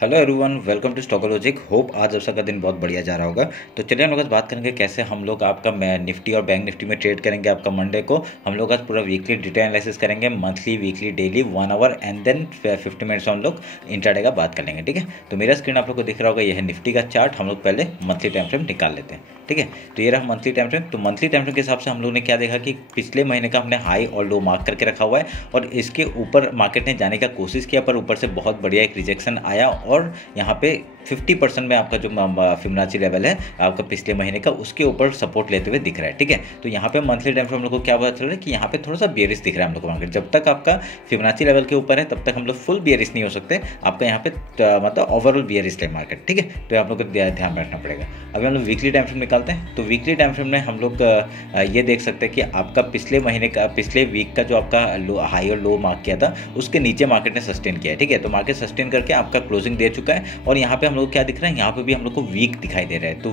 Hello everyone, welcome to Stockologic. Hope आज आप सबका दिन बहुत बढ़िया जा रहा होगा। तो चलिए हम लोग आज बात करेंगे कैसे हम लोग आपका निफ्टी और बैंक निफ्टी में ट्रेड करेंगे। आपका मंडे को हम लोग आज पूरा वीकली डेटा एनालिसिस करेंगे, monthly, weekly, daily, 1 hour and then 50 minutes हम लोग इंट्राडे का बात कर लेंगे। ठीक है, तो मेरा स्क्रीन आप लोग को दिख रहा होगा, यह है निफ्टी का चार्ट। हम लोग पहले मंथली टाइम फ्रेम निकाल लेते हैं। ठीक है, तो ये रहा मंथली टाइम फ्रेम। तो मंथली टाइम फ्रेम के हिसाब से हम लोग ने क्या देखा कि पिछले महीने का हमने हाई और लो मार्क करके रखा हुआ है और इसके ऊपर मार्केट ने जाने का कोशिश किया, पर ऊपर से बहुत बढ़िया एक रिजेक्शन आया और यहाँ पे 50% में आपका जो फिबोनाची लेवल है आपका पिछले महीने का, उसके ऊपर सपोर्ट लेते हुए दिख रहा है। ठीक है, तो यहाँ पे मंथली टाइम फ्रेम हम लोग को क्या पता चल रहा है कि यहाँ पे थोड़ा सा बेरिश दिख रहा है हम लोग को मार्केट। जब तक आपका फिबोनाची लेवल के ऊपर है तब तक हम लोग फुल बेरिश नहीं हो सकते। आपका यहाँ पे मतलब ओवरऑल बेरिश है मार्केट। ठीक है, तो आप लोग को ध्यान में रखना पड़ेगा। अभी हम लोग वीकली टाइम फ्रेम निकालते हैं। तो वीकली टाइम फ्रेम में हम लोग ये देख सकते हैं कि आपका पिछले महीने का, पिछले वीक का जो आपका हाई और लो मार्क किया था उसके नीचे मार्केट ने सस्टेन किया है। ठीक है, तो मार्केट सस्टेन करके आपका क्लोजिंग दे चुका है और यहाँ पे हम लोग क्या दिख रहा है, यहाँ पे भी हम लोग को वीक दिखाई दे रहा है। तो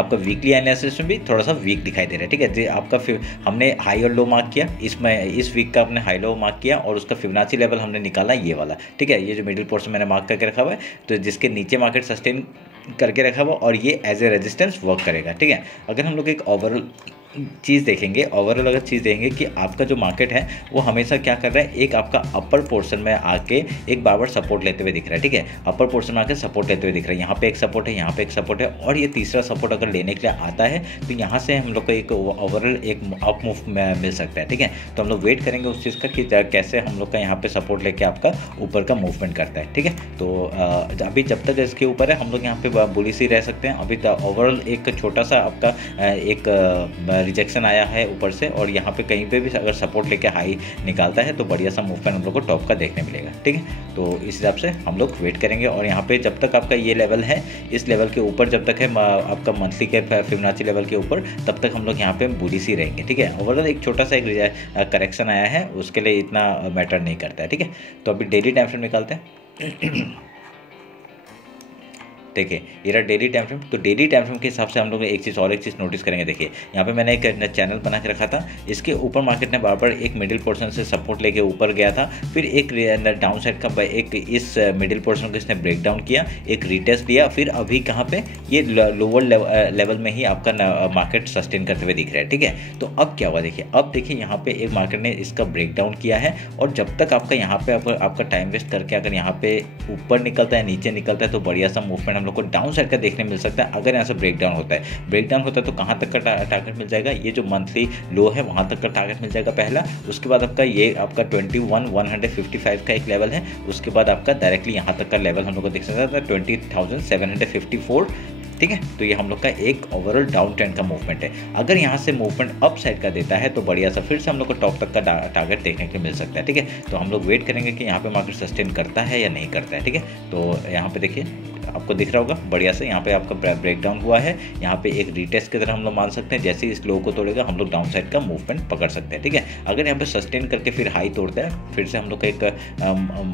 आपका वीकली एनालिसिस में भी थोड़ा सा वीक दिखाई दे रहा है। ठीक है, जो आपका हमने हाई और लो मार्क किया, इस वीक का हमने हाई लो मार्क किया और उसका फिबोनाची लेवल हमने निकाला ये वाला। ठीक है, ये जो मिडिल पोर्शन मैंने मार्क करके रखा हुआ है, तो जिसके नीचे मार्केट सस्टेन करके रखा हुआ और ये एज ए रेजिस्टेंस वर्क करेगा। ठीक है, अगर हम लोग एक ओवरऑल चीज़ देखेंगे, ओवरऑल अगर चीज़ देखेंगे कि आपका जो मार्केट है वो हमेशा क्या कर रहा है, एक आपका अपर पोर्शन में आके एक बार सपोर्ट लेते हुए दिख रहा है। ठीक है, अपर पोर्शन में आके सपोर्ट लेते हुए दिख रहा है। यहाँ पे एक सपोर्ट है, यहाँ पे एक सपोर्ट है और ये तीसरा सपोर्ट अगर लेने के लिए आता है तो यहाँ से हम लोग को एक ओवरऑल एक अप मूव मिल सकता है। ठीक है, तो हम लोग वेट करेंगे उस चीज़ का कि कैसे हम लोग का यहाँ पे सपोर्ट लेके आपका ऊपर का मूवमेंट करता है। ठीक है, तो अभी जब तक इसके ऊपर है हम लोग यहाँ पे बुलिश ही रह सकते हैं। अभी ओवरऑल एक छोटा सा आपका एक रिजेक्शन आया है ऊपर से और यहाँ पे कहीं पे भी अगर सपोर्ट लेके हाई निकालता है तो बढ़िया सा मूवमेंट हम लोग को टॉप का देखने मिलेगा। ठीक है, तो इस हिसाब से हम लोग वेट करेंगे और यहाँ पे जब तक आपका ये लेवल है, इस लेवल के ऊपर जब तक है आपका मंथली के फिबोनाची लेवल के ऊपर, तब तक हम लोग यहाँ पे बुलिश ही रहेंगे। ठीक है, ओवरऑल एक छोटा सा एक करेक्शन आया है, उसके लिए इतना मैटर नहीं करता है। ठीक है, तो अभी डेली टाइम फ्रेम निकालते हैं। देखिए ये रहा डेली टाइम फ्रेम। तो डेली टाइम फ्रेम के हिसाब से हम लोग एक चीज़ नोटिस करेंगे। देखिए यहाँ पे मैंने एक चैनल बना के रखा था, इसके ऊपर मार्केट ने बार बार एक मिडिल पोर्शन से सपोर्ट लेके ऊपर गया था, फिर एक डाउन साइड का एक इस मिडिल पोर्शन को इसने ब्रेक डाउन किया, एक रिटेस्ट दिया, फिर अभी कहाँ पे ये लोअर लेवल में ही आपका मार्केट सस्टेन करते हुए दिख रहा है। ठीक है, तो अब क्या हुआ देखिए, अब देखिए यहाँ पे एक मार्केट ने इसका ब्रेक डाउन किया है और जब तक आपका यहाँ पे आपका टाइम वेस्ट करके अगर यहाँ पे ऊपर निकलता है, नीचे निकलता है, तो बढ़िया सा मूवमेंट हम लोग को डाउन साइड का देखने मिल सकता है। अगर यहाँ से ब्रेक डाउन होता है तो कहाँ तक का टारगेट मिल जाएगा, ये जो मंथली लो है वहाँ तक का टारगेट मिल जाएगा पहला। उसके बाद आपका ये आपका 21,155 का एक लेवल है, उसके बाद आपका डायरेक्टली यहाँ तक का लेवल हम लोग को देख सकता है 20,754। ठीक है, तो ये हम लोग का एक ओवरऑल डाउन ट्रेंड का मूवमेंट है। अगर यहाँ से मूवमेंट अप साइड का देता है तो बढ़िया सा फिर से हम लोग को टॉप तक का टारगेट देखने के मिल सकता है। ठीक है, तो हम लोग वेट करेंगे कि यहाँ पे मार्केट सस्टेन करता है या नहीं करता है। ठीक है, तो यहाँ पे देखिए आपको दिख रहा होगा बढ़िया से यहाँ पे आपका ब्रेकडाउन हुआ है, यहाँ पे एक रीटेस्ट की तरह हम लोग मान सकते हैं। जैसे इस लो को तोड़ेगा हम लोग डाउन साइड का मूवमेंट पकड़ सकते हैं। ठीक है, अगर यहाँ पे सस्टेन करके फिर हाई तोड़ता है फिर से हम लोग का एक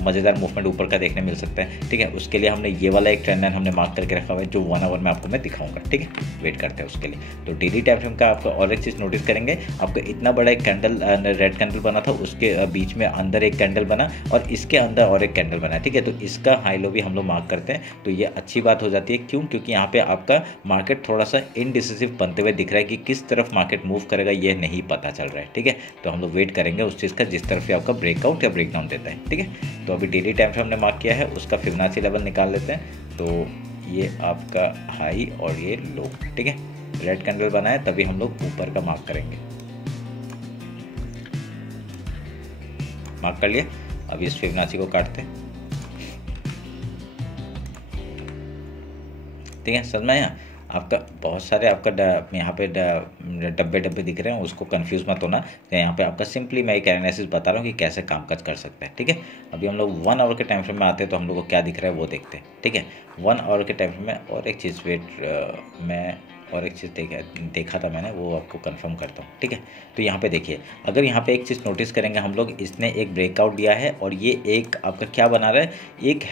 मज़ेदार मूवमेंट ऊपर का देखने मिल सकता है। ठीक है, उसके लिए हमने ये वाला एक ट्रेंड लाइन हमने मार्क करके रखा हुआ है जो 1 आवर में आपको मैं दिखाऊंगा। ठीक है, वेट करते हैं उसके लिए। तो डेली टाइम फ्रेम का आपका और एक चीज़ नोटिस करेंगे, आपका इतना बड़ा एक कैंडल रेड कैंडल बना था, उसके बीच में अंदर एक कैंडल बना और इसके अंदर और एक कैंडल बना। ठीक है, तो इसका हाई लो भी हम लोग मार्क करते हैं, तो ये अच्छी बात हो जाती है। क्यों? क्योंकि यहाँ पे आपका मार्केट थोड़ा सा इनडिसिसिव बनते हुए दिख रहा है कि किस तरफ मार्केट मूव करेगा ये नहीं पता चल रहा है। ठीक है, तो हम लोग वेट करेंगे उस चीज़ का जिस तरफ से आपका ब्रेकआउट या ब्रेकडाउन देता है। ठीक है, तो अभी डेली टाइम फ्रेम हमने मार्क किया है, उसका फिबोनाची लेवल निकाल लेते हैं। तो ये आपका हाई और ये लो। ठीक है, रेड कैंडल बना है तभी हम लोग ऊपर का मार्क करेंगे। मार्क कर लिया, अभी इस फिबोनाची को काटते हैं। ठीक है, समझ में आया? आपका बहुत सारे आपका यहाँ पे डब्बे दिख रहे हैं, उसको कंफ्यूज मत होना। तो यहाँ पे आपका सिंपली मैं एक एनालिसिस बता रहा हूँ कि कैसे काम काज कर सकते हैं। ठीक है, अभी हम लोग 1 आवर के टाइम फ्रेम में आते हैं तो हम लोग को क्या दिख रहा है वो देखते हैं। ठीक है, 1 आवर के टाइम फ्रेम में और एक चीज़ मैं और एक चीज़ देखा था मैंने, वो आपको कंफर्म करता हूँ। ठीक है, तो यहाँ पे देखिए, अगर यहाँ पे एक चीज़ नोटिस करेंगे हम लोग, इसने एक ब्रेकआउट दिया है और ये एक आपका क्या बना रहा है, एक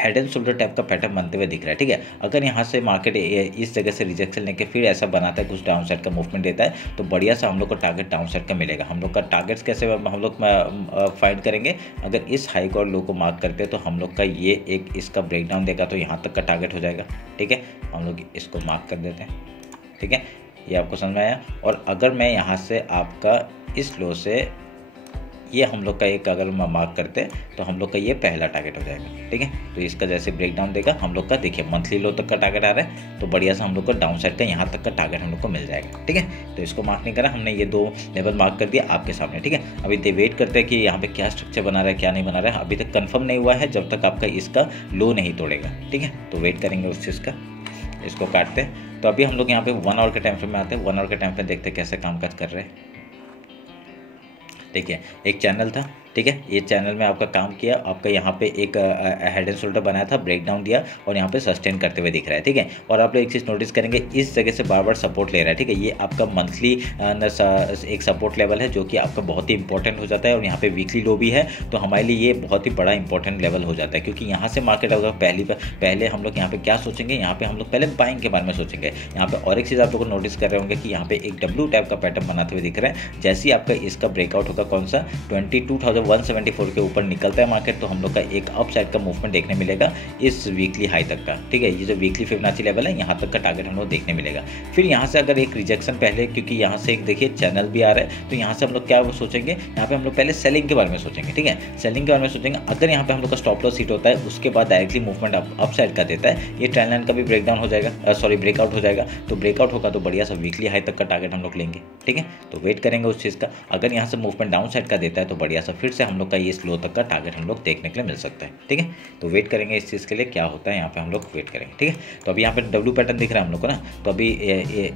हेड एंड शोल्डर टाइप का पैटर्न बनते हुए दिख रहा है, ठीक है। अगर यहाँ से मार्केट इस जगह से रिजेक्शन लेके फिर ऐसा बनाता है, कुछ डाउन साइड का मूवमेंट देता है, तो बढ़िया सा हम लोग को टारगेट डाउन साइड का मिलेगा। हम लोग का टारगेट्स कैसे हम लोग फाइंड करेंगे, अगर इस हाई को और लो को मार्क करते हैं तो हम लोग का ये एक इसका ब्रेकडाउन देगा तो यहाँ तक का टारगेट हो जाएगा, ठीक है। हम लोग इसको मार्क कर देते हैं, ठीक है। ये आपको समझ में आया। और अगर मैं यहाँ से आपका इस लो से ये हम लोग का एक अगर मार्क करते हैं तो हम लोग का ये पहला टारगेट हो जाएगा, ठीक है। तो इसका जैसे ब्रेकडाउन देगा हम लोग का, देखिए मंथली लो तक का टारगेट आ रहा है, तो बढ़िया सा हम लोग का डाउन साइड का यहाँ तक का टारगेट हम लोग को मिल जाएगा, ठीक है। तो इसको मार्क नहीं करा हमने, ये 2 लेवल मार्क कर दिया आपके सामने, ठीक है। अभी वेट करते हैं कि यहाँ पे क्या स्ट्रक्चर बना रहा है क्या नहीं बना रहा है, अभी तक कंफर्म नहीं हुआ है जब तक आपका इसका लो नहीं तोड़ेगा, ठीक है। तो वेट करेंगे उस चीज़ का, इसको काटते हैं। तो अभी हम लोग यहाँ पे 1 आवर के टाइम फ्रेम में आते हैं। 1 आवर के टाइम फ्रेम देखते हैं कैसे कामकाज कर रहे हैं। देखिए एक चैनल था, ठीक है। ये चैनल में आपका काम किया, आपका यहाँ पे एक हेड एंड शोल्डर बनाया था, ब्रेकडाउन दिया और यहाँ पे सस्टेन करते हुए दिख रहा है, ठीक है। और आप लोग एक चीज़ नोटिस करेंगे, इस जगह से बार बार सपोर्ट ले रहा है, ठीक है। ये आपका मंथली एक सपोर्ट लेवल है जो कि आपका बहुत ही इंपॉर्टेंट हो जाता है। और यहाँ पे वीकली लो भी है, तो हमारे लिए ये बहुत ही बड़ा इंपॉर्टेंट लेवल हो जाता है, क्योंकि यहाँ से मार्केट अगर पहले हम लोग यहाँ पे क्या सोचेंगे, यहाँ पे हम लोग पहले बाइंग के बारे में सोचेंगे। यहाँ पे और एक चीज़ आप लोग को नोटिस कर रहे होंगे कि यहाँ पे एक डब्ल्यू टाइप का पैटर्न बनाते हुए दिख रहा है। जैसे ही आपका इसका ब्रेकआउट होगा, कौन सा 22,174 के ऊपर निकलता है मार्केट, तो हम लोग का एक अप साइड का मूवमेंट देखने मिलेगा इस वीकली हाई तक का, ठीक है। ये जो वीकली फिबोनाची लेवल है यहाँ तक का टारगेट हम लोग देखने मिलेगा। फिर यहाँ से अगर एक रिजेक्शन पहले, क्योंकि यहाँ से एक देखिए चैनल भी आ रहा है, तो यहाँ से हम लोग क्या सोचेंगे, यहाँ पे हम लोग पहले सेलिंग के बारे में सोचेंगे, ठीक है। सेलिंग के बारे में सोचेंगे। अगर यहाँ पे हम लोग का स्टॉप लॉस हिट होता है, उसके बाद डायरेक्टली मूवमेंट अप साइड का देता है, ये ट्रेंड लाइन का भी ब्रेकडाउन हो जाएगा, सॉरी ब्रेकआउट हो जाएगा। तो ब्रेकआउट होगा तो बढ़िया सा वीकली हाई तक का टारगेट हम लोग लेंगे, ठीक है। तो वेट करेंगे उस चीज़ का। अगर यहाँ से मूवमेंट डाउन साइड का देता है तो बढ़िया सा फिर से हम लोग का ये स्लो तक का टारगेट हम लोग देखने के लिए मिल सकता है, ठीक है। तो वेट करेंगे इस चीज़ के लिए, क्या होता है यहाँ पे हम लोग वेट करेंगे, ठीक है। तो अभी यहाँ पे डब्ल्यू पैटर्न दिख रहा है हम लोग को ना, तो अभी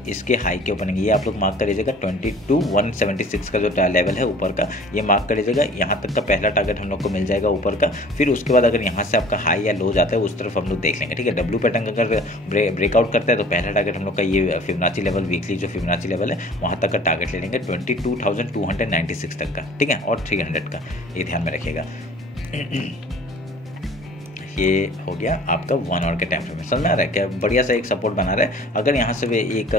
इसके हाई के ओपनिंग ये आप लोग मार्क कर लीजिएगा। 22,176 का जो लेवल है ऊपर का, ये मार्क कर लीजिएगा। यहाँ तक का पहला टारगेट हम लोग को मिल जाएगा ऊपर का। फिर उसके बाद अगर यहाँ से आपका हाई या लो जाता है उस तरफ हम लोग देख लेंगे, ठीक है। डब्ल्यू पैटर्न अगर ब्रेकआउट करता है तो पहला टारगेट हम लोग का ये फिबोनाची लेवल, वीकली जो फिबोनाची लेवल है वहाँ तक का टारगेट ले लेंगे 22,296 तक का, ठीक है। और 300 का, ये ध्यान में रखिएगा। ये हो गया आपका 1 आवर के टाइम फ्रेम में। समझ में आ रहा है क्या, बढ़िया सा एक सपोर्ट बना रहा है। अगर यहाँ से वे एक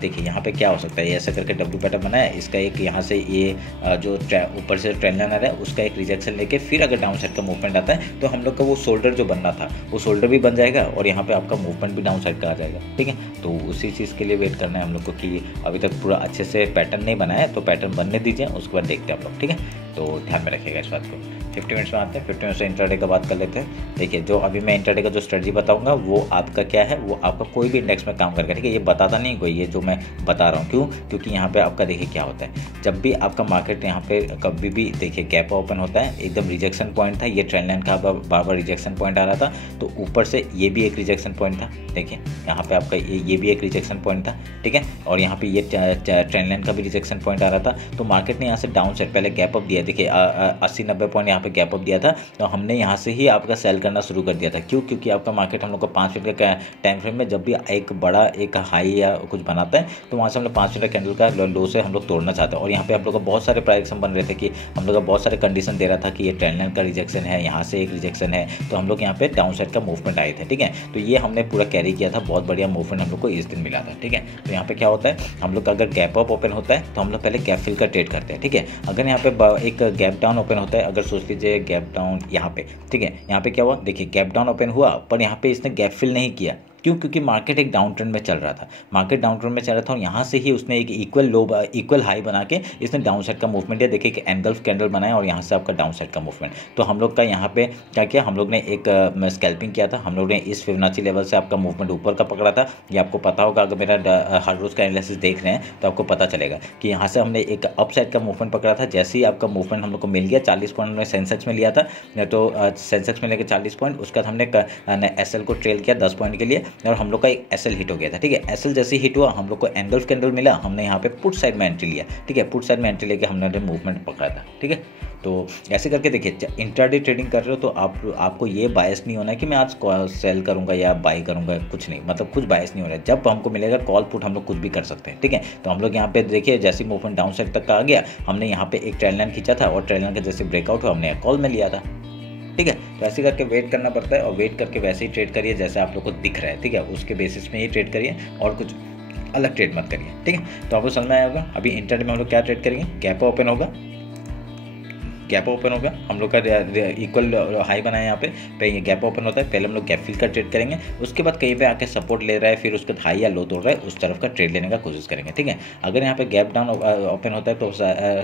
देखिए यहाँ पे क्या हो सकता है, ऐसा करके डब्ल्यू पैटर्न बनाया, इसका एक यहाँ से ये जो ऊपर से ट्रेंड लाइन आ रहा है उसका एक रिजेक्शन लेके फिर अगर डाउन साइड का मूवमेंट आता है तो हम लोग का वो शोल्डर जो बनना था वो शोल्डर भी बन जाएगा और यहाँ पे आपका मूवमेंट भी डाउन साइड का आ जाएगा, ठीक है। तो उसी चीज़ के लिए वेट करना है हम लोग को कि अभी तक पूरा अच्छे से पैटर्न नहीं बनाया है, तो पैटर्न बनने दीजिए, उसके बाद देखते हैं हम लोग, ठीक है। तो ध्यान में रखिएगा इस बात को। 50 मिनट्स में आते हैं, 50 मिनट्स से इंट्राडे का बात कर लेते हैं। देखिए जो अभी मैं इंट्राडे का जो स्ट्रेटजी बताऊंगा वो आपका क्या है, वो आपका कोई भी इंडेक्स में काम करके, ठीक है। ये बताता नहीं कोई, ये जो मैं बता रहा हूँ, क्यों, क्योंकि यहाँ पे आपका देखिए क्या होता है, जब भी आपका मार्केट यहाँ पे कभी भी देखिए गैप ओपन होता है, एकदम रिजेक्शन पॉइंट था, ये ट्रेंड लाइन का बार बार रिजेक्शन पॉइंट आ रहा था, तो ऊपर से ये भी एक रिजेक्शन पॉइंट था, देखिए यहाँ पे आपका ये भी एक रिजेक्शन पॉइंट था, ठीक है। और यहाँ पे ये ट्रेंड लाइन का भी रिजेक्शन पॉइंट आ रहा था, तो मार्केट ने यहाँ से डाउन साइड पहले गैप अप दिया, देखिए 80-90 पॉइंट यहाँ पे गैप अप दिया था, तो हमने यहाँ से ही आपका सेल करना शुरू कर दिया था। क्यों, क्योंकि आपका मार्केट हम लोग को 5 मिनट का टाइम फ्रेम में जब भी एक बड़ा एक हाई या कुछ बनाता है तो वहाँ से हम लोग 5 मिनट कैंडल का लो से हम लोग तोड़ना चाहते हैं। और यहाँ पे हम लोग को बहुत सारे प्राइजेक्शन बन रहे थे कि हम लोग का बहुत सारे कंडीशन दे रहा था कि ये ट्रेंड लाइन का रिजेक्शन है, यहाँ से एक रिजेक्शन है, तो हम लोग यहाँ पे डाउन साइड का मूवमेंट आए थे, ठीक है। तो ये हमने पूरा कैरी किया था, बहुत बढ़िया मूवमेंट हम लोग को इस दिन मिला था, ठीक है। तो यहाँ पे क्या होता है, हम लोग का अगर गैप अप ओपन होता है तो हम लोग पहले गैप फिल का ट्रेड करते हैं, ठीक है। अगर यहाँ पे एक गैप डाउन ओपन होता है, अगर सोच लीजिए गैप डाउन यहाँ पे, ठीक है, यहाँ पे क्या हुआ, देखिए गैप डाउन ओपन हुआ पर यहाँ पे इसने गैप फिल नहीं किया। क्यों, क्योंकि मार्केट एक डाउन ट्रेंड में चल रहा था, मार्केट डाउन ट्रेंड में चल रहा था और यहाँ से ही उसने एक इक्वल हाई बना के इसने डाउन साइड का मूवमेंट दिया। देखिए एक एंगल्फ कैंडल बनाया और यहाँ से आपका डाउन साइड का मूवमेंट। तो हम लोग का यहाँ पे क्या किया, हम लोग ने एक स्कैल्पिंग किया था, हम लोग ने इस फिबोनाची लेवल से आपका मूवमेंट ऊपर का पकड़ा था। ये आपको पता होगा, अगर मेरा हर रोज़ का एनालिसिस देख रहे हैं तो आपको पता चलेगा कि यहाँ से हमने एक अप साइड का मूवमेंट पकड़ा था। जैसे ही आपका मूवमेंट हम लोग को मिल गया, 40 पॉइंट हमने सेंसेक्स में लिया था, तो सेंसेक्स में लेकर 40 पॉइंट, उसके बाद हमने एसएल को ट्रेल किया 10 पॉइंट के लिए और हम लोग का एसएल हिट हो गया था, ठीक है। एसएल जैसे हिट हुआ हम लोग को एंगल्फ कैंडल मिला, हमने यहाँ पे पुट साइड में एंट्री लिया, ठीक है। पुट साइड में एंट्री लेके हमने मूवमेंट पकड़ा था, ठीक है। तो ऐसे करके देखिए इंट्राडे ट्रेडिंग कर रहे हो तो आपको ये बायस नहीं होना है कि मैं आज सेल करूंगा या बाई करूंगा, कुछ नहीं, मतलब कुछ बायस नहीं हो रहा है। जब हमको मिलेगा कॉल पुट हम लोग कुछ भी कर सकते हैं, ठीक है। तो हम लोग यहाँ पे देखिए जैसे मूवमेंट डाउन साइड तक का आ गया, हमने यहाँ पे एक ट्रेंड लाइन खींचा था और ट्रेंड लाइन का जैसे ब्रेकआउट हुआ हमने कॉल में लिया था, ठीक है। तो ऐसे करके वेट करना पड़ता है और वेट करके वैसे ही ट्रेड करिए जैसे आप लोग को दिख रहा है, ठीक है, उसके बेसिस में ही ट्रेड करिए और कुछ अलग ट्रेड मत करिए, ठीक है। तो आपको समझ में आया होगा। अभी इंटरडे में हम लोग क्या ट्रेड करेंगे, गैप ओपन होगा, गैप ओपन होगा, हम लोग का इक्वल हाई बना है यहाँ पे ये गैप ओपन होता है, पहले हम लोग गैप फिल का ट्रेड करेंगे, उसके बाद कहीं पे आके सपोर्ट ले रहा है, फिर उसके बाद हाई या लो तोड़ रहा है, उस तरफ का ट्रेड लेने का कोशिश करेंगे, ठीक है। अगर यहाँ पे गैप डाउन ओपन होता है तो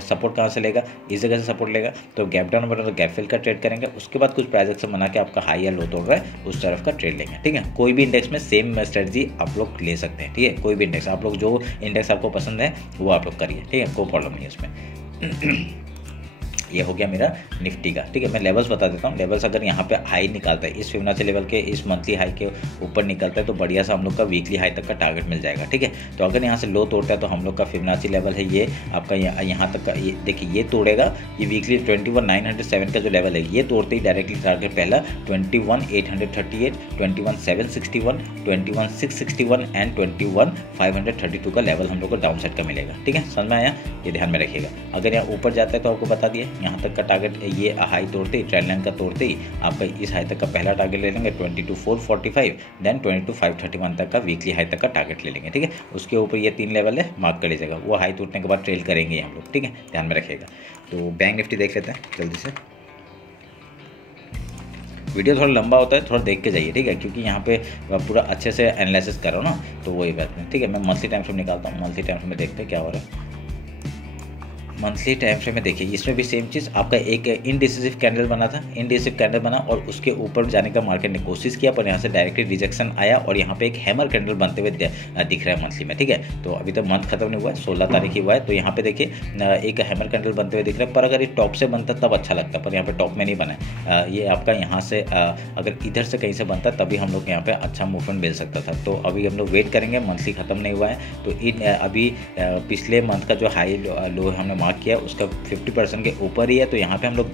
सपोर्ट कहाँ से लेगा, इस जगह से सपोर्ट लेगा, तो गैप डाउन ओपन तो गैप फिल का ट्रेड करेंगे, उसके बाद कुछ प्राइस एक्शन बना के आपका हाई या लो तोड़ रहा है उस तरफ का ट्रेड लेंगे, ठीक है। कोई भी इंडेक्स में सेम स्ट्रेटजी आप लोग ले सकते हैं, ठीक है, कोई भी इंडेक्स आप लोग जो इंडेक्स आपको पसंद है वो आप लोग करिए, ठीक है, कोई प्रॉब्लम नहीं है उसमें। ये हो गया मेरा निफ्टी का, ठीक है। मैं लेवल्स बता देता हूँ। लेवल्स अगर यहाँ पे हाई निकालता है, इस फिबोनाची लेवल के इस मंथली हाई के ऊपर निकलता है तो बढ़िया सा हम लोग का वीकली हाई तक का टारगेट मिल जाएगा, ठीक है। तो अगर यहाँ से लो तोड़ता है तो हम लोग का फिबोनाची लेवल है ये आपका यहाँ तक का, ये देखिए ये तोड़ेगा, ये वीकली 21,907 का जो लेवल है ये तोड़ते ही डायरेक्टली टारगेट पहला 21,838, 21,761, 21,661 एंड 21,532 का लेवल हम लोग को डाउन साइड का मिलेगा, ठीक है। समझ में आया, ये ध्यान में रखिएगा। अगर यहाँ ऊपर जाता है तो आपको बता दिए यहाँ तक का टारगेट, ये हाई तोड़ते ही ट्रेंड लाइन का तोड़ते ही आपका इस हाई तक का पहला टारगेट ले लेंगे 22,445, देन 22,531 तक का वीकली हाई तक का टारगेट ले लेंगे, ठीक है। उसके ऊपर ये 3 लेवल है, मार्क कर लीजिएगा, वो हाई टूटने के बाद ट्रेल करेंगे हम लोग, ठीक है, ध्यान में रखिएगा। तो बैंक निफ्टी देख लेते हैं जल्दी से। वीडियो थोड़ा लंबा होता है, थोड़ा देख के जाइए, ठीक है, क्योंकि यहाँ पे पूरा अच्छे से एनालिसिस कर रहा हूँ ना, तो वही बात नहीं, ठीक है। मैं मंथली टाइम फ्रेम निकालता हूँ, मंथली टाइम फ्रेम में देखते हैं क्या हो रहा है। मंथली टाइम फ्रेम में देखिए, इसमें भी सेम चीज़, आपका एक इनडिसिसिव कैंडल बना था, इनडिसिसिव कैंडल बना और उसके ऊपर जाने का मार्केट ने कोशिश किया, पर यहाँ से डायरेक्टली रिजेक्शन आया और यहाँ पे एक हैमर कैंडल बनते हुए दिख रहा है मंथली में, ठीक है। तो अभी तक मंथ खत्म नहीं हुआ है, 16 तारीख ही हुआ है, तो यहाँ पे देखिए एक हैमर कैंडल बनते हुए दिख रहा है, पर अगर ये टॉप से बनता तब अच्छा लगता, पर यहाँ पे टॉप में नहीं बना है। ये आपका यहाँ से अगर इधर से कहीं से बनता तभी हम लोग यहाँ पे अच्छा मूवमेंट मिल सकता था। तो अभी हम लोग वेट करेंगे, मंथली खत्म नहीं हुआ है, तो इन अभी पिछले मंथ का जो हाई लो हमने मार्क किया उसका 50% के ऊपर ही है, तो यहाँ पे हम लोग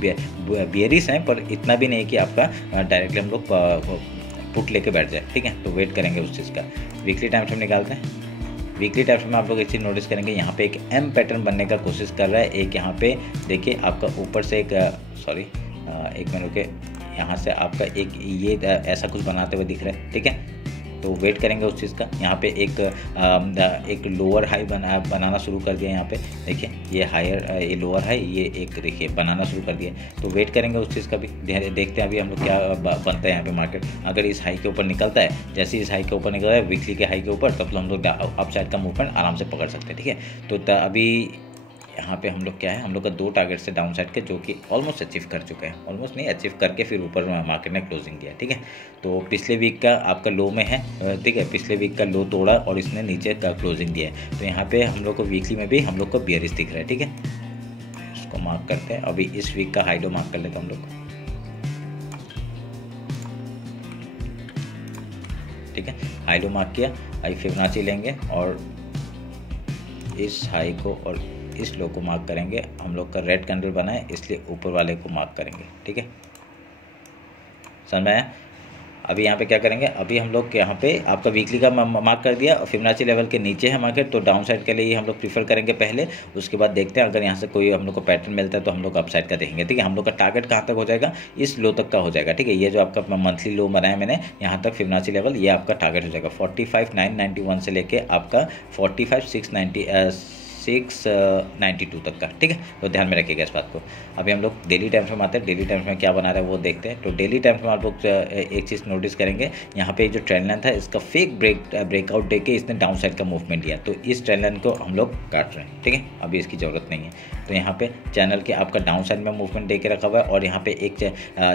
बियरिश हैं, पर इतना भी नहीं कि आपका डायरेक्टली हम लोग पुट लेके बैठ जाए, ठीक है। तो वेट करेंगे उस चीज़ का। वीकली टाइम फ्रेम निकालते हैं। वीकली टाइम फ्रेम में आप लोग एक चीज़ नोटिस करेंगे, यहाँ पे एक एम पैटर्न बनने का कोशिश कर रहा है, एक यहाँ पे देखिए आपका ऊपर से एक एक मिनट के यहाँ से आपका एक ये ऐसा कुछ बनाते हुए दिख रहा है, ठीक है। तो वेट करेंगे उस चीज़ का। यहाँ पे एक लोअर हाई बनाना शुरू कर दिया, यहाँ पे देखिए ये हायर ये लोअर हाई, ये एक देखिए बनाना शुरू कर दिया, तो वेट करेंगे उस चीज़ का भी। देखते हैं अभी हम लोग क्या बनता है यहाँ पे मार्केट। अगर इस हाई के ऊपर निकलता है, जैसे इस हाई के ऊपर निकलता है वीकली के हाई के ऊपर, तब तो हम लोग अप साइड का मूवमेंट आराम से पकड़ सकते हैं, ठीक है। तो अभी यहाँ पे हम लोग क्या है, हम लोग का 2 टारगेट से डाउन साइड के जो कि ऑलमोस्ट अचीव कर चुके हैं, ऑलमोस्ट नहीं अचीव करके फिर ऊपर मार्केट ने क्लोजिंग दिया, ठीक है। तो पिछले वीक का आपका लो में है, ठीक है, पिछले वीक का लो तोड़ा और इसने नीचे का क्लोजिंग दिया है, तो यहाँ पे हम लोग को वीकली में भी हम लोग को बियरिश दिख रहा है, ठीक है। इसको मार्क करते हैं, अभी इस वीक का हाई लो मार्क कर लेते हैं हम लोग, ठीक है। हाई लो मार्क किया, हाई फिबोनाची लेंगे और इस हाई को और इस लो को मार्क करेंगे। हम लोग का रेड कैंडल बना है इसलिए ऊपर वाले को मार्क करेंगे, ठीक है, समझ में आया। अभी यहाँ पे क्या करेंगे, अभी हम लोग यहाँ पे आपका वीकली का मार्क कर दिया और फिबोनाची लेवल के नीचे है मार्केट, तो डाउन साइड के लिए हम लोग प्रीफर करेंगे पहले, उसके बाद देखते हैं अगर यहाँ से कोई हम लोग को पैटर्न मिलता है तो हम लोग अप साइड का देखेंगे, ठीक है। हम लोग का टारगेट कहाँ तक हो जाएगा, इस लो तक का हो जाएगा, ठीक है। ये जो आपका मंथली लो बनाया मैंने यहाँ तक फिबोनाची लेवल, ये आपका टारगेट हो जाएगा 45,991 से लेके आपका 45,692 तक का, ठीक है। तो ध्यान में रखिएगा इस बात को। अभी हम लोग डेली टाइम फ्रेम आते हैं, डेली टाइम फ्रेम क्या बना रहा है वो देखते हैं। तो डेली टाइम फ्रेम आप लोग एक चीज़ नोटिस करेंगे, यहाँ पे जो ट्रेंड लाइन था इसका फेक ब्रेकआउट दे के इसने डाउन साइड का मूवमेंट दिया, तो इस ट्रेंड लाइन को हम लोग काट रहे हैं, ठीक है। अभी इसकी ज़रूरत नहीं है। तो यहाँ पे चैनल के आपका डाउन साइड में मूवमेंट दे के रखा हुआ है और यहाँ पे एक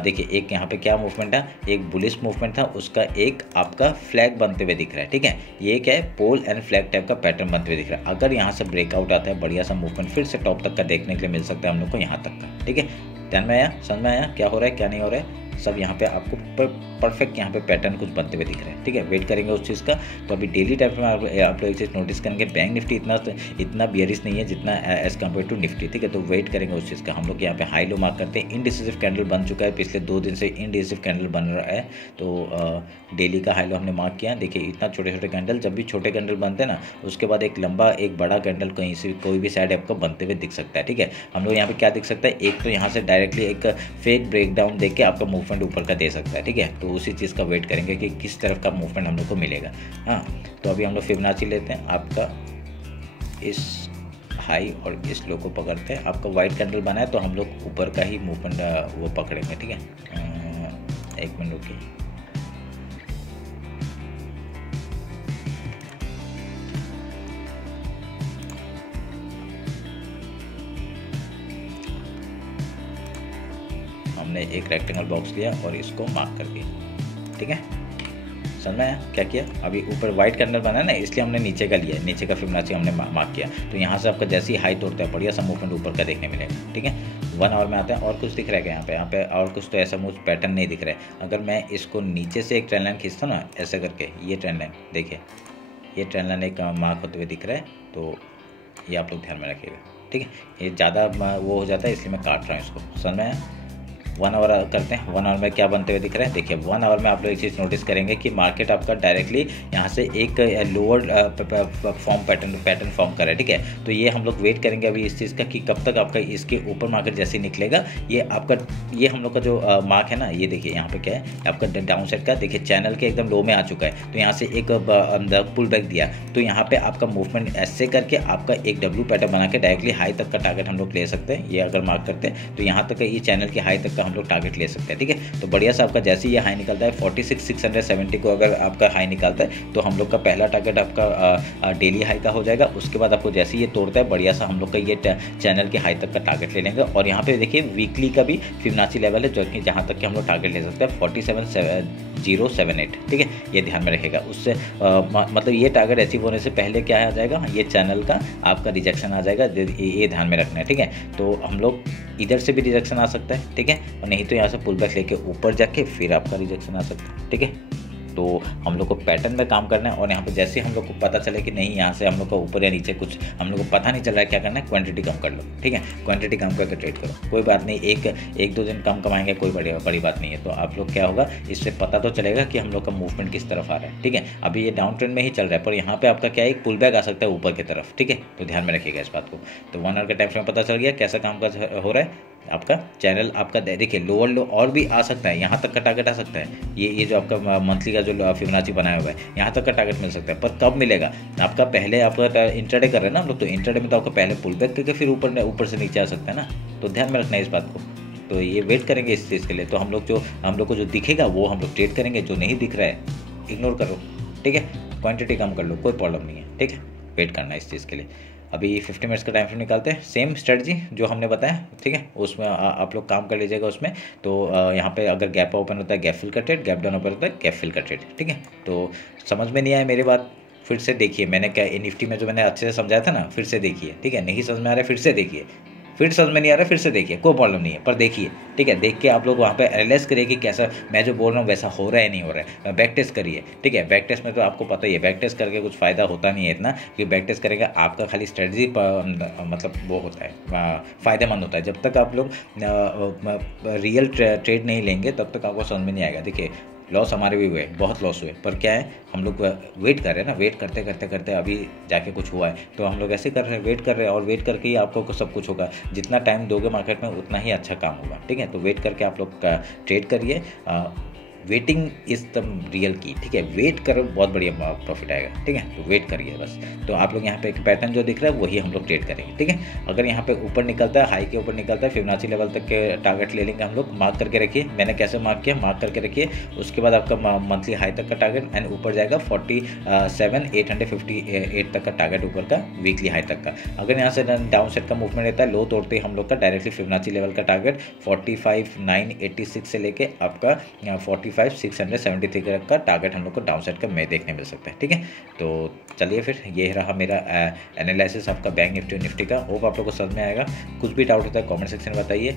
देखिए एक यहाँ पे क्या मूवमेंट है, एक बुलिश मूवमेंट था, उसका एक आपका फ्लैग बनते हुए दिख रहा है, ठीक है। ये क्या है, पोल एंड फ्लैग टाइप का पैटर्न बनते हुए दिख रहा है। अगर यहाँ से ब्रेकआउट आता है, बढ़िया सा मूवमेंट फिर से टॉप तक का देखने के लिए मिल सकता है हम लोग को यहाँ तक का, ठीक है। ध्यान में आया, समझ में आया क्या हो रहा है क्या नहीं हो रहा है, सब यहाँ पे आपको परफेक्ट यहाँ पे पैटर्न कुछ बनते हुए दिख रहे हैं, ठीक है। वेट करेंगे उस चीज़ का। तो अभी डेली टाइम में आप लोग एक चीज़ नोटिस करेंगे, बैंक निफ्टी इतना बियरिश नहीं है जितना एज कम्पेयर टू निफ्टी, ठीक है। तो वेट करेंगे उस चीज़ का। हम लोग यहाँ पे हाई लो मार्क करते हैं। इनडिसिसिव कैंडल बन चुका है, पिछले 2 दिन से इनडिसिसिव कैंडल बन रहा है। तो डेली का हाई लो हमने मार्क किया। देखिए इतना छोटे छोटे कैंडल, जब भी छोटे कैंडल बनते हैं ना उसके बाद एक लंबा एक बड़ा कैंडल कहीं से कोई भी साइड आपको बनते हुए दिख सकता है, ठीक है। हम लोग यहाँ पे क्या दिख सकता है, एक तो यहाँ से डायरेक्टली एक फेक ब्रेकडाउन देख के आपका मूवमेंट ऊपर का दे सकता है, ठीक है। तो उसी चीज़ का वेट करेंगे कि किस तरफ का मूवमेंट हम लोग को मिलेगा। हाँ, तो अभी हम लोग फिबोनाची लेते हैं। आपका इस हाई और इस लो को पकड़ते हैं। आपका वाइट कैंडल बना है तो हम लोग ऊपर का ही मूवमेंट वो पकड़ेंगे, ठीक है। 1 मिनट रुकिए। हमने एक रेक्टेंगल बॉक्स लिया और इसको मार्क कर दिया, ठीक है। समझ में आया क्या किया। अभी ऊपर वाइट कैंडल बना है ना, इसलिए हमने नीचे का लिया है, नीचे का फिबोनाची हमने मार्क किया। तो यहाँ से आपका जैसे ही हाई तोड़ता है बढ़िया सा मूवमेंट ऊपर का देखने मिलेगा, ठीक है। 1 आवर में आता है। और कुछ दिख रहा है क्या यहाँ पे और कुछ तो ऐसा मूव पैटर्न नहीं दिख रहा है। अगर मैं इसको नीचे से एक ट्रेंड लाइन खींचता हूँ ना ऐसा करके, ये ट्रेंड लाइन देखिए, ये ट्रेंड लाइन एक मार्क होते हुए दिख रहा है। तो ये आप लोग ध्यान में रखिएगा, ठीक है। ये ज़्यादा वो हो जाता है इसलिए मैं काट रहा हूँ इसको। समझ में आया। 1 आवर करते हैं। 1 आवर में क्या बनते हुए दिख रहा है, देखिए 1 आवर में आप लोग एक चीज़ नोटिस करेंगे कि मार्केट आपका डायरेक्टली यहाँ से एक लोअर पैटर्न फॉर्म कर रहा है, ठीक है। तो ये हम लोग वेट करेंगे अभी इस चीज़ का कि कब तक आपका इसके ऊपर मार्केट जैसे निकलेगा। ये आपका ये हम लोग का जो मार्क है ना, ये देखिए यहाँ पे क्या है आपका डाउन साइड का, देखिए चैनल के एकदम लो में आ चुका है। तो यहाँ से एक पुल बैक दिया, तो यहाँ पे आपका मूवमेंट ऐसे करके आपका एक डब्ल्यू पैटर्न बना के डायरेक्टली हाई तक का टारगेट हम लोग ले सकते हैं। ये अगर मार्क करते हैं तो यहाँ तक ये चैनल के हाई तक हम लोग टारगेट ले सकते हैं, ठीक है। तो बढ़िया सा आपका जैसे ये हाई निकलता है 46,670 को अगर आपका हाई निकलता है तो हम लोग का पहला टारगेट आपका डेली हाई का हो जाएगा। उसके बाद आपको जैसे ये तोड़ता है बढ़िया सा हम लोग का ये चैनल के हाई तक का टारगेट ले लेंगे। और यहाँ पे देखिए वीकली का भी फिबोनाची लेवल है जो कि जहाँ तक कि हम लोग टारगेट ले सकते हैं 47,078, ठीक है। ये ध्यान में रखेगा। उससे मतलब ये टारगेट अचीव होने से पहले क्या आ जाएगा, ये चैनल का आपका रिजेक्शन आ जाएगा, ये ध्यान में रखना है, ठीक है। तो हम लोग इधर से भी रिजेक्शन आ सकता है, ठीक है। और नहीं तो यहाँ से पुल बैक लेके ऊपर जाके फिर आपका रिजेक्शन आ सकता है, ठीक है। तो हम लोग को पैटर्न में काम करना है। और यहाँ पे जैसे हम लोग को पता चले कि नहीं यहाँ से हम लोग को ऊपर या नीचे कुछ हम लोग को पता नहीं चल रहा है, क्या करना है, क्वांटिटी कम कर लो, ठीक है। क्वांटिटी कम करके ट्रेड करो, कोई बात नहीं। एक दो दिन कम कमाएंगे कोई बड़ी बात नहीं है। तो आप लोग क्या होगा, इससे पता तो चलेगा कि हम लोग का मूवमेंट किस तरफ आ रहा है, ठीक है। अभी ये डाउन ट्रेंड में ही चल रहा है, पर यहाँ पे आपका क्या है, एक पुल बैक आ सकता है ऊपर की तरफ, ठीक है। तो ध्यान में रखिएगा इस बात को। तो 1 आवर के टाइम फ्रेम पता चल गया कैसा काम हो रहा है। आपका चैनल आपका देखिए लोअर लो और भी आ सकता है, यहाँ तक का टारगेट आ सकता है। ये जो आपका मंथली का जो फिबोनाची बनाया हुआ है यहाँ तक का टारगेट मिल सकता है। पर कब मिलेगा आपका, पहले आपका इंट्राडे कर रहे हैं ना हम लोग, तो इंट्राडे में तो आपका पहले पुल बैक करके फिर ऊपर से नीचे आ सकता है ना। तो ध्यान में रखना है इस बात को। तो ये वेट करेंगे इस चीज़ के लिए। तो हम लोग को जो दिखेगा वो हम लोग ट्रेड करेंगे, जो नहीं दिख रहा है इग्नोर करो, ठीक है। क्वांटिटी कम कर लो, कोई प्रॉब्लम नहीं है, ठीक है। वेट करना है इस चीज़ के लिए। अभी 50 मिनट्स का टाइम फ्रेम निकालते हैं, सेम स्ट्रेटजी जो हमने बताया, ठीक है। उसमें आप लोग काम कर लीजिएगा उसमें। तो यहाँ पे अगर गैप ओपन होता है गैप फिल का ट्रेड, गैप डाउन ओपन होता है गैप फिल का ट्रेड, ठीक है। तो समझ में नहीं आया मेरी बात, फिर से देखिए। मैंने क्या निफ्टी में जो मैंने अच्छे से समझाया था ना, फिर से देखिए, ठीक है। नहीं समझ में आ रहा है फिर से देखिए, फिर समझ में नहीं आ रहा है फिर से देखिए, कोई प्रॉब्लम नहीं है, पर देखिए, ठीक है। देख के आप लोग वहाँ पे एनालाइज करिए कि कैसा मैं जो बोल रहा हूँ वैसा हो रहा है नहीं हो रहा है। बैक टेस्ट करिए, ठीक है। बैक टेस्ट में तो आपको पता ही है, बैक टेस्ट करके कुछ फ़ायदा होता नहीं है इतना, कि बैक टेस्ट करेगा आपका खाली स्ट्रेटजी मतलब वो होता है, फ़ायदेमंद होता है। जब तक आप लोग रियल ट्रेड नहीं लेंगे तब तक आपको समझ में नहीं आएगा। देखिए लॉस हमारे भी हुए, बहुत लॉस हुए, पर क्या है हम लोग वेट कर रहे हैं ना, वेट करते करते करते अभी जाके कुछ हुआ है। तो हम लोग ऐसे कर रहे हैं, वेट कर रहे हैं, और वेट करके ही आपको सब कुछ होगा। जितना टाइम दोगे मार्केट में उतना ही अच्छा काम होगा, ठीक है। तो वेट करके आप लोग ट्रेड करिए। वेटिंग इज़ द रियल की, ठीक है। वेट करो, बहुत बढ़िया प्रॉफिट आएगा, ठीक है। तो वेट करिए बस। तो आप लोग यहाँ पे एक पैटर्न जो दिख रहा है वही हम लोग ट्रेड करेंगे, ठीक है। अगर यहाँ पे ऊपर निकलता है, हाई के ऊपर निकलता है, फिबोनाची लेवल तक के टारगेट ले लेंगे हम लोग। मार्क करके रखिए, मैंने कैसे मार्क किया, मार्क करके रखिए। उसके बाद आपका मंथली हाई तक का टारगेट एंड ऊपर जाएगा 47,858 तक का टारगेट ऊपर का, वीकली हाई तक का। अगर यहाँ से डाउन साइड का मूवमेंट रहता है, लो तोड़ते ही हम लोग का डायरेक्टली फिबोनाची लेवल का टारगेट 45,986 से लेके आपका 45,000 655-673 का टारगेट हम लोग को डाउन साइड का में देखने मिल सकता है। ठीक है, तो चलिए फिर ये रहा मेरा एनालिसिस आपका बैंक निफ्टी और निफ्टी का। होप आप लोग को समझ में आएगा। कुछ भी डाउट होता है कमेंट सेक्शन में बताइए,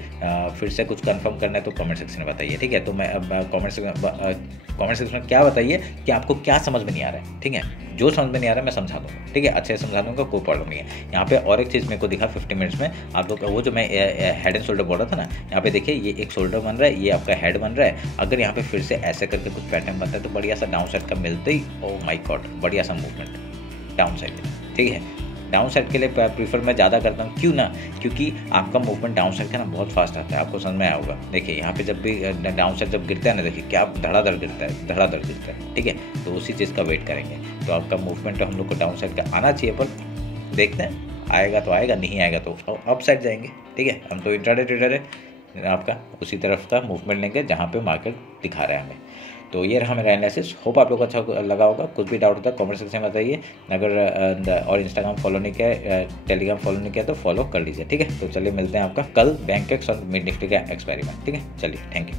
फिर से कुछ कंफर्म करना है तो कमेंट सेक्शन में बताइए। ठीक है, तो मैं अब कमेंट सेक्शन में क्या बताइए कि आपको क्या समझ में नहीं आ रहा है। ठीक है, जो समझ में नहीं आ रहा है मैं समझा दूँगा। ठीक है, अच्छे से समझा दूँगा, कोई प्रॉब्लम नहीं है। यहाँ पे और एक चीज़ मेरे को दिखा 50 मिनट्स में आप लोग, वो जो मैं हेड एंड शोल्डर बोल रहा था ना, यहाँ पे देखिए ये एक शोल्डर बन रहा है, ये आपका हेड बन रहा है। अगर यहाँ पे फिर से ऐसे करके कुछ पैटर्न बनता है तो बढ़िया सा डाउन साइड का मिलते ही, ओह माय गॉड, बढ़िया सा मूवमेंट डाउन साइड। ठीक है, डाउन साइड के लिए प्रीफर मैं ज़्यादा करता हूँ, क्यों ना, क्योंकि आपका मूवमेंट डाउन साइड का ना बहुत फास्ट आता है, आपको समझ में आया होगा। देखिए यहाँ पे जब भी डाउन साइड जब गिरता है ना, देखिए क्या धड़ाधड़ गिरता है, धड़ाधड़ गिरता है। ठीक है, तो उसी चीज़ का वेट करेंगे। तो आपका मूवमेंट हम लोग को डाउन साइड का आना चाहिए, पर देखते हैं आएगा तो आएगा, नहीं आएगा तो अप साइड जाएंगे। ठीक है, हम तो इंट्राडे ट्रेडर है, आपका उसी तरफ का मूवमेंट लेंगे जहाँ पे मार्केट दिखा रहा है हमें। तो ये रहा मेरा एनालिसिस। होप आप लोग को अच्छा लगा होगा। कुछ भी डाउट होता है कमेंट सेक्शन में बताइए। अगर और इंस्टाग्राम फॉलो नहीं किया, टेलीग्राम फॉलो नहीं किया तो फॉलो कर लीजिए। ठीक है, तो चलिए मिलते हैं आपका कल बैंक एक्स और मिड निफ्टी का एक्सपेरिमेंट। ठीक है, चलिए, थैंक यू।